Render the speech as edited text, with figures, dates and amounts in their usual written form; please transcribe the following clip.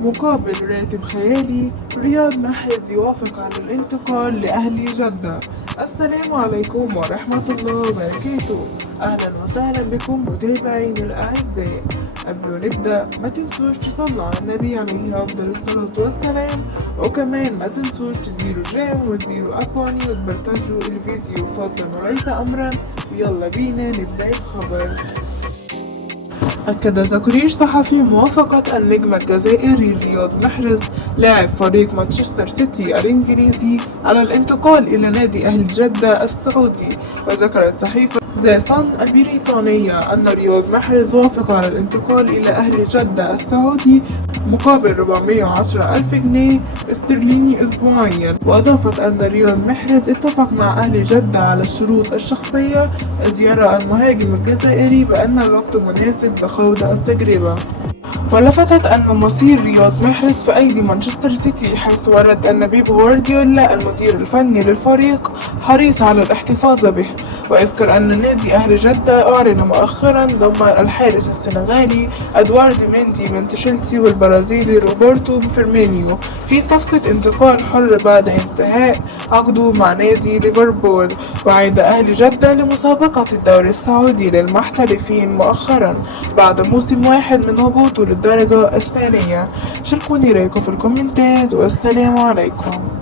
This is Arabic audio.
مقابل راتب خيالي. رياض محرز يوافق على الانتقال لأهلي جدة. السلام عليكم ورحمة الله وبركاته. أهلا وسهلا بكم متابعين الأعزاء. قبل ما نبدأ ما تنسوش تصلوا على النبي عليه أفضل الصلاة والسلام، وكمان ما تنسوش تديروا جيم وتديروا أكواني وتبرتجوا الفيديو فضلا وليس أمرا. ويلا بينا نبدأ الخبر. أكد تقرير صحفي موافقة النجم الجزائري رياض محرز لاعب فريق مانشستر سيتي الإنجليزي على الانتقال إلى نادي أهل جدة السعودي. وذكرت صحيفة ذا صن البريطانية أن رياض محرز وافق على الانتقال إلى أهل جدة السعودي مقابل 410 ألف جنيه استرليني أسبوعيا. وأضافت أن رياض محرز اتفق مع أهل جدة على الشروط الشخصية، إذ يرى المهاجم الجزائري بأن الوقت مناسب لخوض التجربة. ولفتت أن مصير رياض محرز في أيدي مانشستر سيتي، حيث ورد أن بيب جوارديولا المدير الفني للفريق حريص على الاحتفاظ به. ويذكر أن نادي أهل جدة أعلن مؤخرا ضم الحارس السنغالي أدوارد ميندي من تشيلسي والبرازيلي روبرتو فيرمينيو في صفقة انتقال حر بعد انتهاء عقده مع نادي ليفربول. وعاد أهل جدة لمسابقة الدوري السعودي للمحترفين مؤخرا بعد موسم واحد من هبوطه للدرجة الثانية. شاركوني رأيكم في الكومنتات والسلام عليكم.